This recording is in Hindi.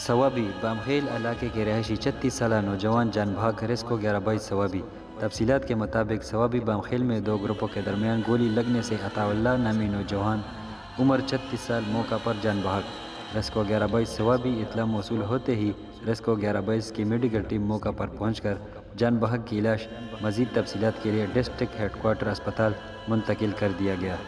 सवाबी बामखेल इलाके के रहायशी 36 साल नौजवान जान भाग रेस्को 11/22 सवाबी। तफसीलात के मुताबिक सवाबी बामखेल में दो ग्रुपों के दरमियान गोली लगने से अताउल्लाह नामी नौजवान उम्र 36 साल मौका पर जान भाग। रेस्को 11/22 सवाबी इतला मौसूल होते ही रेस्को 11/22 की मेडिकल टीम मौका पर पहुंचकर जान बहक की लाश मजीद तफसीलात के लिए डिस्ट्रिक्ट हेडक्वार्टर अस्पताल मुंतकिल कर दिया गया।